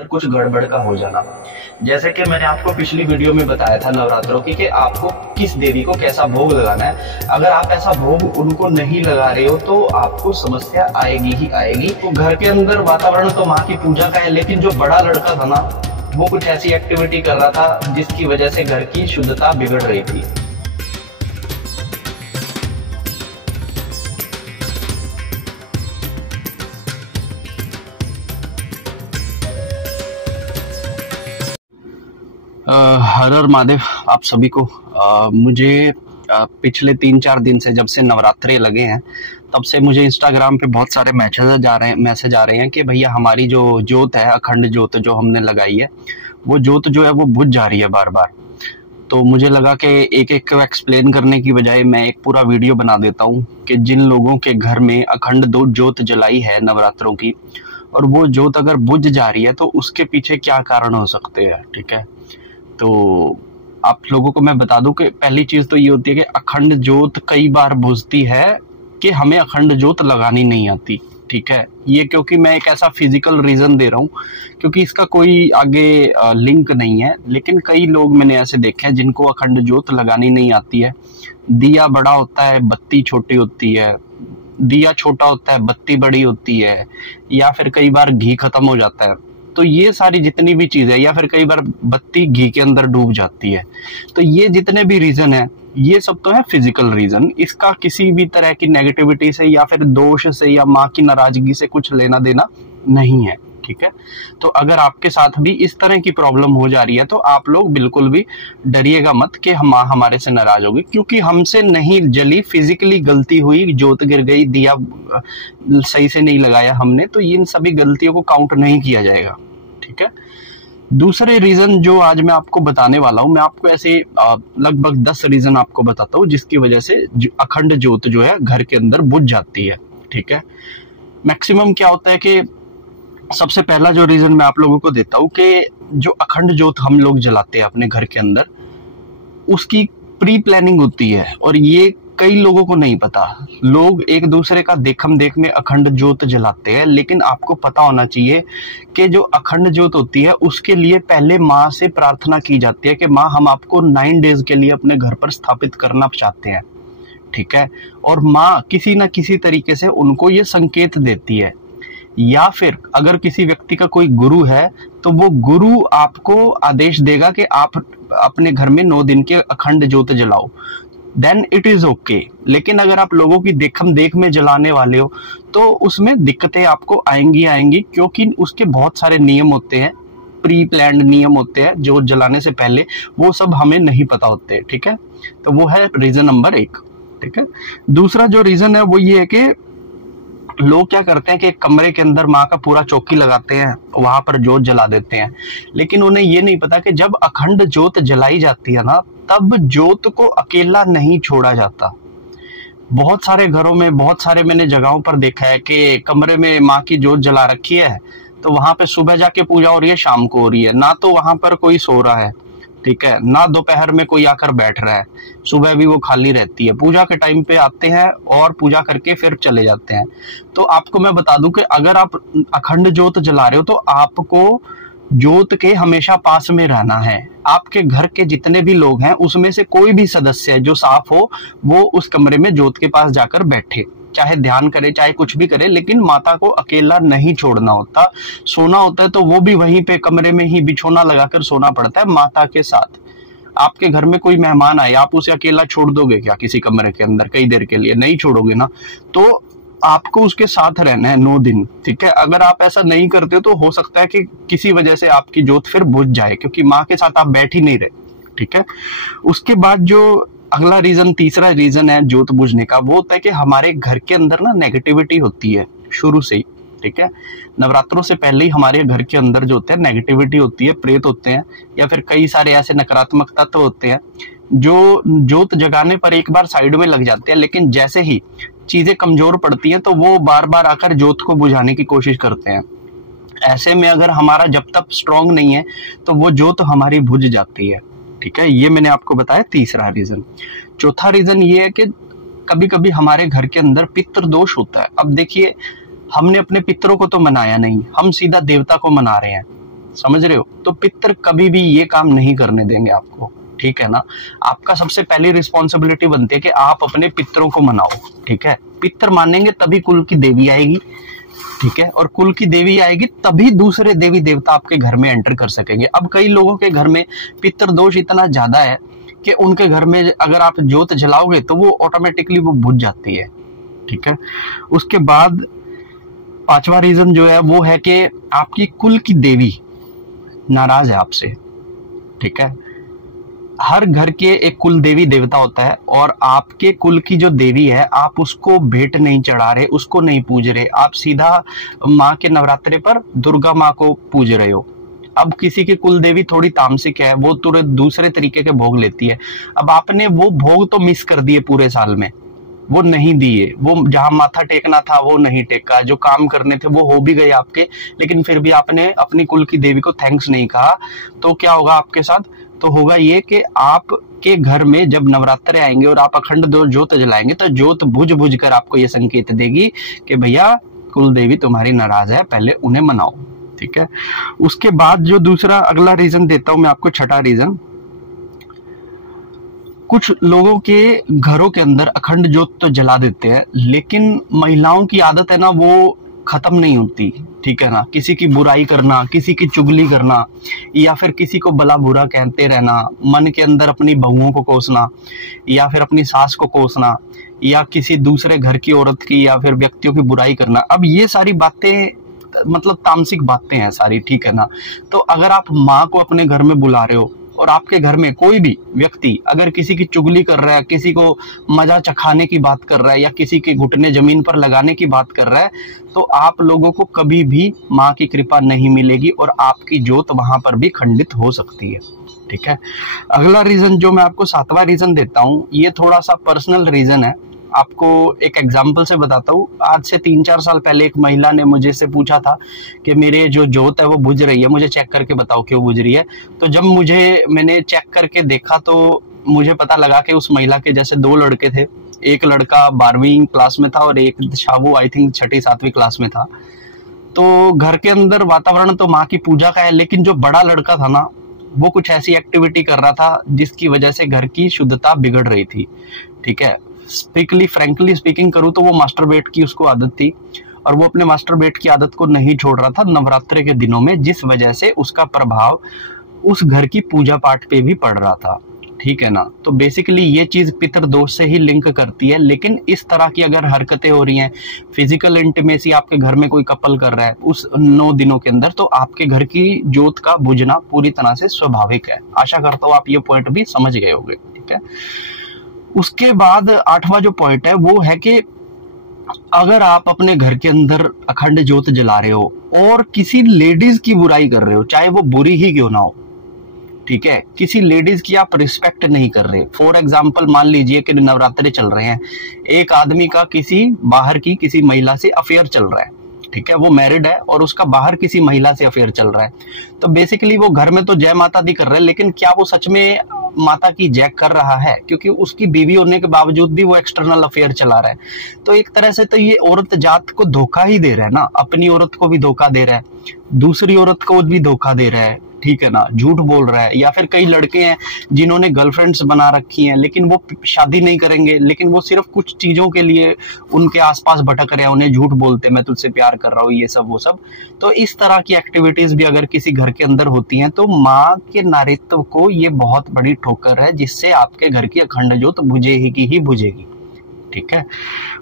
कुछ गड़बड़ का हो जाना। जैसे कि मैंने आपको पिछली वीडियो में बताया था नवरात्रों की कि आपको किस देवी को कैसा भोग लगाना है। अगर आप ऐसा भोग उनको नहीं लगा रहे हो तो आपको समस्या आएगी ही आएगी। तो घर के अंदर वातावरण तो माँ की पूजा का है, लेकिन जो बड़ा लड़का था ना, वो कुछ ऐसी एक्टिविटी कर रहा था जिसकी वजह से घर की शुद्धता बिगड़ रही थी। हर हर महादेव आप सभी को। मुझे पिछले 3-4 दिन से, जब से नवरात्रे लगे हैं, तब से मुझे इंस्टाग्राम पे बहुत सारे मैसेज आ रहे हैं कि भैया हमारी जो जोत है, अखंड जोत जो हमने लगाई है, वो जोत जो है वो बुझ जा रही है बार बार। तो मुझे लगा कि एक एक को एक्सप्लेन करने की बजाय मैं एक पूरा वीडियो बना देता हूँ कि जिन लोगों के घर में अखंड जोत जलाई है नवरात्रों की, और वो जोत अगर बुझ जा रही है तो उसके पीछे क्या कारण हो सकते हैं। ठीक है, तो आप लोगों को मैं बता दूं कि पहली चीज तो ये होती है कि अखंड जोत कई बार बुझती है कि हमें अखंड जोत लगानी नहीं आती। ठीक है, ये क्योंकि मैं एक ऐसा फिजिकल रीजन दे रहा हूँ क्योंकि इसका कोई आगे लिंक नहीं है, लेकिन कई लोग मैंने ऐसे देखे हैं जिनको अखंड जोत लगानी नहीं आती है। दिया बड़ा होता है, बत्ती छोटी होती है, दिया छोटा होता है, बत्ती बड़ी होती है, या फिर कई बार घी खत्म हो जाता है। तो ये सारी जितनी भी चीजें, या फिर कई बार बत्ती घी के अंदर डूब जाती है, तो ये जितने भी रीजन है, ये सब तो है फिजिकल रीजन। इसका किसी भी तरह की नेगेटिविटी से या फिर दोष से या माँ की नाराजगी से कुछ लेना देना नहीं है। ठीक है, तो अगर आपके साथ भी इस तरह की प्रॉब्लम हो जा रही है तो आप लोग बिल्कुल भी डरिएगा मत कि माँ हमारे से नाराज होगी, क्योंकि हमसे नहीं जली, फिजिकली गलती हुई, जोत गिर गई, दिया सही से नहीं लगाया हमने, तो इन सभी गलतियों को काउंट नहीं किया जाएगा। ठीक है, दूसरे रीजन जो आज मैं आपको बताने वाला हूं, मैं आपको ऐसे लगभग 10 रीजन आपको बताता हूं जिसकी वजह से अखंड जोत जो है घर के अंदर बुझ जाती है। ठीक है, मैक्सिमम क्या होता है कि सबसे पहला जो रीजन मैं आप लोगों को देता हूं कि जो अखंड जोत हम लोग जलाते हैं अपने घर के अंदर, उसकी प्री प्लानिंग होती है, और ये कई लोगों को नहीं पता। लोग एक दूसरे का देखम देख में अखंड जोत जलाते हैं, लेकिन आपको पता होना चाहिए कि जो अखंड जोत होती है उसके लिए पहले माँ से प्रार्थना की जाती है कि माँ हम आपको 9 डेज के लिए अपने घर पर स्थापित करना चाहते हैं। ठीक है, और माँ किसी ना किसी तरीके से उनको ये संकेत देती है, या फिर अगर किसी व्यक्ति का कोई गुरु है तो वो गुरु आपको आदेश देगा कि आप अपने घर में 9 दिन के अखंड जोत जलाओ, देन इट इज ओके। लेकिन अगर आप लोगों की देखम देख में जलाने वाले हो तो उसमें दिक्कतें आपको आएंगी, क्योंकि उसके बहुत सारे नियम होते हैं, प्री प्लान्ड नियम होते हैं जो जलाने से पहले, वो सब हमें नहीं पता होते। ठीक है, तो वो है रीजन नंबर 1। ठीक है, दूसरा जो रीजन है वो ये है कि लोग क्या करते हैं कि कमरे के अंदर माँ का पूरा चौकी लगाते हैं, वहां पर जोत जला देते हैं, लेकिन उन्हें ये नहीं पता कि जब अखंड जोत जलाई जाती है ना, तब जोत को अकेला नहीं छोड़ा जाता। बहुत सारे घरों में, बहुत सारे मैंने जगहों पर देखा है कि कमरे में माँ की जोत जला रखी है, तो वहां पे सुबह जाके पूजा हो रही है, शाम को हो रही है, ना तो वहां पर कोई सो रहा है, ठीक है, ना दोपहर में कोई आकर बैठ रहा है, सुबह भी वो खाली रहती है। पूजा के टाइम पे आते हैं और पूजा करके फिर चले जाते हैं। तो आपको मैं बता दूं कि अगर आप अखंड जोत जला रहे हो तो आपको जोत के हमेशा पास में रहना है। आपके घर के जितने भी लोग हैं उसमें से कोई भी सदस्य जो साफ हो, वो उस कमरे में जोत के पास जाकर बैठे, चाहे ध्यान करे चाहे कुछ भी करे, लेकिन माता को अकेला नहीं छोड़ना होता। सोना होता है तो वो भी वहीं पे कमरे में ही बिछोना लगाकर सोना पड़ता है माता के साथ। आपके घर में कोई मेहमान आए, आप उसे अकेला छोड़ दोगे क्या किसी कमरे के अंदर कई देर के लिए? नहीं छोड़ोगे ना, तो आपको उसके साथ रहना है 9 दिन। ठीक है, अगर आप ऐसा नहीं करते हो तो हो सकता है कि किसी वजह से आपकी जोत फिर बुझ जाए, क्योंकि माँ के साथ आप बैठ ही नहीं रहे। ठीक है, उसके बाद जो अगला रीजन, तीसरा रीजन है जोत बुझने का, वो होता है कि हमारे घर के अंदर ना नेगेटिविटी होती है शुरू से ही। ठीक है, नवरात्रों से पहले ही हमारे घर के अंदर जो होते हैं नेगेटिविटी होती है, प्रेत होते हैं, या फिर कई सारे ऐसे नकारात्मक तत्व होते हैं जो जोत जगाने पर एक बार साइड में लग जाते हैं, लेकिन जैसे ही चीजें कमजोर पड़ती हैं तो वो बार बार आकर जोत को बुझाने की कोशिश करते हैं। ऐसे में अगर हमारा जब तक स्ट्रांग नहीं है तो वो जोत हमारी बुझ जाती है। ठीक है, ये मैंने आपको बताया तीसरा रीजन। चौथा रीजन ये है कि कभी कभी हमारे घर के अंदर पितृ दोष होता है। अब देखिए, हमने अपने पितरों को तो मनाया नहीं, हम सीधा देवता को मना रहे हैं। समझ रहे हो? तो पितर कभी भी ये काम नहीं करने देंगे आपको, ठीक है ना। आपका सबसे पहली रिस्पॉन्सिबिलिटी बनती है कि आप अपने पितरों को मनाओ, ठीक है। पितर मानेंगे तभी कुल की देवी आएगी, ठीक है, और कुल की देवी आएगी तभी दूसरे देवी देवता आपके घर में एंटर कर सकेंगे। अब कई लोगों के घर में पितर दोष इतना ज्यादा है कि उनके घर में अगर आप ज्योत जलाओगे तो वो ऑटोमेटिकली वो बुझ जाती है, ठीक है। उसके बाद पांचवा रीजन जो है वो है कि आपकी कुल की देवी नाराज है आपसे, ठीक है। हर घर के एक कुल देवी देवता होता है और आपके कुल की जो देवी है आप उसको भेंट नहीं चढ़ा रहे, उसको नहीं पूज रहे, आप सीधा माँ के नवरात्रे पर दुर्गा माँ को पूज रहे हो। अब किसी की कुल देवी थोड़ी तामसिक है, वो तुरंत दूसरे तरीके के भोग लेती है। अब आपने वो भोग तो मिस कर दिए पूरे साल में, वो नहीं दिए, वो जहां माथा टेकना था वो नहीं टेका, जो काम करने थे वो हो भी गए आपके, लेकिन फिर भी आपने अपनी कुल की देवी को थैंक्स नहीं कहा। तो क्या होगा आपके साथ? तो होगा ये कि आपके घर में जब नवरात्रे आएंगे और आप अखंड ज्योत जलाएंगे तो ज्योत बुझ बुझ कर आपको ये संकेत देगी कि भैया कुल देवी तुम्हारी नाराज है, पहले उन्हें मनाओ, ठीक है। उसके बाद जो दूसरा अगला रीजन देता हूं मैं आपको, छठा रीजन, कुछ लोगों के घरों के अंदर अखंड ज्योत तो जला देते हैं, लेकिन महिलाओं की आदत है ना वो खत्म नहीं होती, ठीक है ना। किसी की बुराई करना, किसी की चुगली करना, या फिर किसी को भला बुरा कहते रहना, मन के अंदर अपनी बहुओं को कोसना, या फिर अपनी सास को कोसना, या किसी दूसरे घर की औरत की या फिर व्यक्तियों की बुराई करना। अब ये सारी बातें मतलब तामसिक बातें हैं सारी, ठीक है ना। तो अगर आप माँ को अपने घर में बुला रहे हो और आपके घर में कोई भी व्यक्ति अगर किसी की चुगली कर रहा है, किसी को मजा चखाने की बात कर रहा है, या किसी के घुटने जमीन पर लगाने की बात कर रहा है, तो आप लोगों को कभी भी माँ की कृपा नहीं मिलेगी और आपकी ज्योत वहां पर भी खंडित हो सकती है, ठीक है। अगला रीजन जो मैं आपको सातवां रीजन देता हूँ, ये थोड़ा सा पर्सनल रीजन है। आपको एक एग्जाम्पल से बताता हूँ। आज से 3-4 साल पहले एक महिला ने मुझे से पूछा था कि मेरे जो ज्योत है वो बुझ रही है, मुझे चेक करके बताओ क्यों बुझ रही है। तो जब मैंने चेक करके देखा तो मुझे पता लगा कि उस महिला के जैसे 2 लड़के थे। एक लड़का 12वीं क्लास में था और एक शाबू आई थिंक 6ठी-7वीं क्लास में था। तो घर के अंदर वातावरण तो माँ की पूजा का है, लेकिन जो बड़ा लड़का था ना वो कुछ ऐसी एक्टिविटी कर रहा था जिसकी वजह से घर की शुद्धता बिगड़ रही थी, ठीक है। फ्रैंकली स्पीकिंग करूँ तो वो मास्टरबेट की उसको आदत थी और वो अपने मास्टरबेट की आदत को नहीं छोड़ रहा था नवरात्रे के दिनों में, जिस वजह से उसका प्रभाव उस घर की पूजा पाठ पे भी पड़ रहा था, ठीक है ना। तो बेसिकली ये चीज पितर दोष से ही लिंक करती है। लेकिन इस तरह की अगर हरकतें हो रही हैं, फिजिकल इंटीमेसी आपके घर में कोई कपल कर रहा है उस 9 दिनों के अंदर, तो आपके घर की ज्योत का बुझना पूरी तरह से स्वाभाविक है। आशा करता हूँ आप ये पॉइंट भी समझ गए होंगे, ठीक है। उसके बाद 8वां जो पॉइंट है वो है कि अगर आप अपने घर के अंदर अखंड ज्योत जला रहे हो और किसी लेडीज की बुराई कर रहे हो, चाहे वो बुरी ही क्यों ना हो, ठीक है, किसी लेडीज की आप रिस्पेक्ट नहीं कर रहे। फॉर एग्जाम्पल मान लीजिए कि नवरात्रे चल रहे हैं, एक आदमी का किसी बाहर की किसी महिला से अफेयर चल रहा है, ठीक है, वो मैरिड है और उसका बाहर किसी महिला से अफेयर चल रहा है। तो बेसिकली वो घर में तो जय माता दी कर रहा है, लेकिन क्या वो सच में माता की जय कर रहा है? क्योंकि उसकी बीवी होने के बावजूद भी वो एक्सटर्नल अफेयर चला रहा है। तो एक तरह से तो ये औरत जात को धोखा ही दे रहा है ना, अपनी औरत को भी धोखा दे रहा है, दूसरी औरत को भी धोखा दे रहा है, ठीक है ना, झूठ बोल रहा है। या फिर कई लड़के हैं जिन्होंने गर्लफ्रेंड्स बना रखी हैं लेकिन वो शादी नहीं करेंगे, लेकिन वो सिर्फ कुछ चीजों के लिए उनके आसपास भटक रहे हैं, उन्हें झूठ बोलते मैं तुझसे प्यार कर रहा हूँ, ये सब वो सब। तो इस तरह की एक्टिविटीज भी अगर किसी घर के अंदर होती हैं तो माँ के नारित्व को ये बहुत बड़ी ठोकर है, जिससे आपके घर की अखंड ज्योत बुझेगी ही बुझेगी, ठीक है।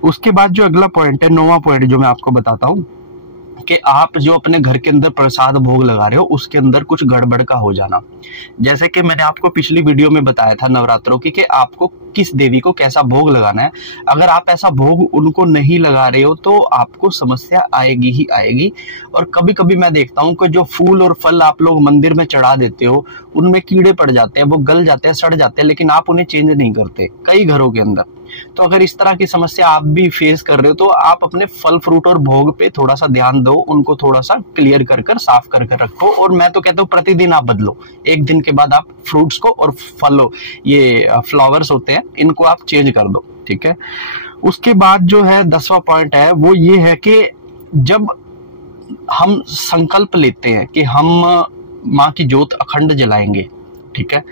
उसके बाद जो अगला पॉइंट है, 9वां पॉइंट जो मैं आपको बताता हूँ कि आप जो अपने घर के अंदर प्रसाद भोग लगा रहे हो उसके अंदर कुछ गड़बड़ का हो जाना। जैसे कि मैंने आपको पिछली वीडियो में बताया था नवरात्रों की कि आपको किस देवी को कैसा भोग लगाना है। अगर आप ऐसा भोग उनको नहीं लगा रहे हो तो आपको समस्या आएगी ही आएगी। और कभी कभी मैं देखता हूँ कि जो फूल और फल आप लोग मंदिर में चढ़ा देते हो उनमें कीड़े पड़ जाते हैं, वो गल जाते हैं, सड़ जाते हैं, लेकिन आप उन्हें चेंज नहीं करते कई घरों के अंदर। तो अगर इस तरह की समस्या आप भी फेस कर रहे हो तो आप अपने फल फ्रूट और भोग पे थोड़ा सा ध्यान दो, उनको थोड़ा सा क्लियर कर कर साफ कर कर रखो। और मैं तो कहता हूँ प्रतिदिन आप बदलो, एक दिन के बाद आप फ्रूट्स को और फलों, ये फ्लावर्स होते हैं, इनको आप चेंज कर दो, ठीक है। उसके बाद जो है 10वां पॉइंट है वो ये है कि जब हम संकल्प लेते हैं कि हम माँ की ज्योत अखंड जलाएंगे। ठीक है,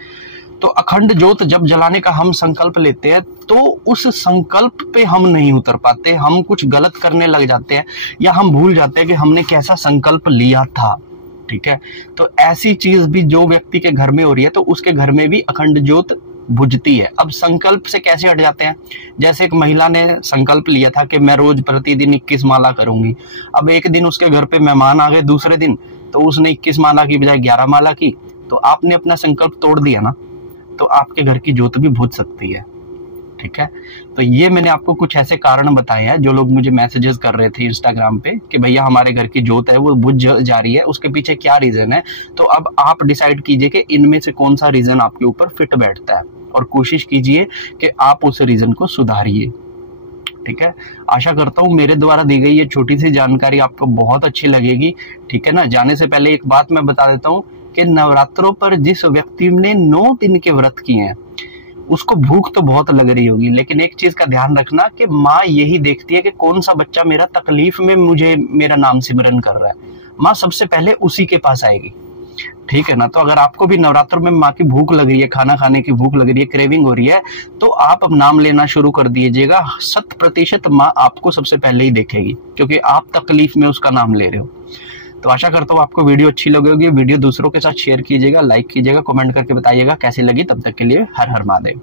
तो अखंड ज्योत जब जलाने का हम संकल्प लेते हैं तो उस संकल्प पे हम नहीं उतर पाते, हम कुछ गलत करने लग जाते हैं या हम भूल जाते हैं कि हमने कैसा संकल्प लिया था। ठीक है, तो ऐसी चीज भी जो व्यक्ति के घर में हो रही है तो उसके घर में भी अखंड ज्योत बुझती है। अब संकल्प से कैसे हट जाते हैं? जैसे एक महिला ने संकल्प लिया था कि मैं रोज प्रतिदिन 21 माला करूंगी। अब एक दिन उसके घर पे मेहमान आ गए, दूसरे दिन तो उसने 21 माला की बजाय 11 माला की, तो आपने अपना संकल्प तोड़ दिया ना, तो आपके घर की ज्योत भी बुझ सकती है। ठीक है, तो ये मैंने आपको कुछ ऐसे कारण बताए हैं। जो लोग मुझे मैसेजेस कर रहे थे इंस्टाग्राम पे कि भैया हमारे घर की ज्योत है वो बुझ जा रही है, उसके पीछे क्या रीजन है, तो अब आप डिसाइड कीजिए कि इनमें से कौन सा रीजन आपके ऊपर फिट बैठता है और कोशिश कीजिए कि आप उस रीजन को सुधारिए। ठीक है, आशा करता हूँ मेरे द्वारा दी गई ये छोटी सी जानकारी आपको बहुत अच्छी लगेगी। ठीक है ना, जाने से पहले एक बात मैं बता देता हूँ कि नवरात्रों पर जिस व्यक्ति ने 9 दिन के व्रत किए हैं उसको भूख तो बहुत लग रही होगी, लेकिन एक चीज का ध्यान रखना कि माँ यही देखती है कि कौन सा बच्चा मेरा तकलीफ में मुझे मेरा नाम सिमरन कर रहा है, माँ सबसे पहले उसी के पास आएगी। ठीक है ना, तो अगर आपको भी नवरात्र में माँ की भूख लग रही है, खाना खाने की भूख लग रही है, क्रेविंग हो रही है, तो आप अब नाम लेना शुरू कर दीजिएगा। 100% माँ आपको सबसे पहले ही देखेगी क्योंकि आप तकलीफ में उसका नाम ले रहे हो। तो आशा करता हूँ आपको वीडियो अच्छी लगी होगी। वीडियो दूसरों के साथ शेयर कीजिएगा, लाइक कीजिएगा, कमेंट करके बताइएगा कैसी लगी। तब तक के लिए हर हर महादेव।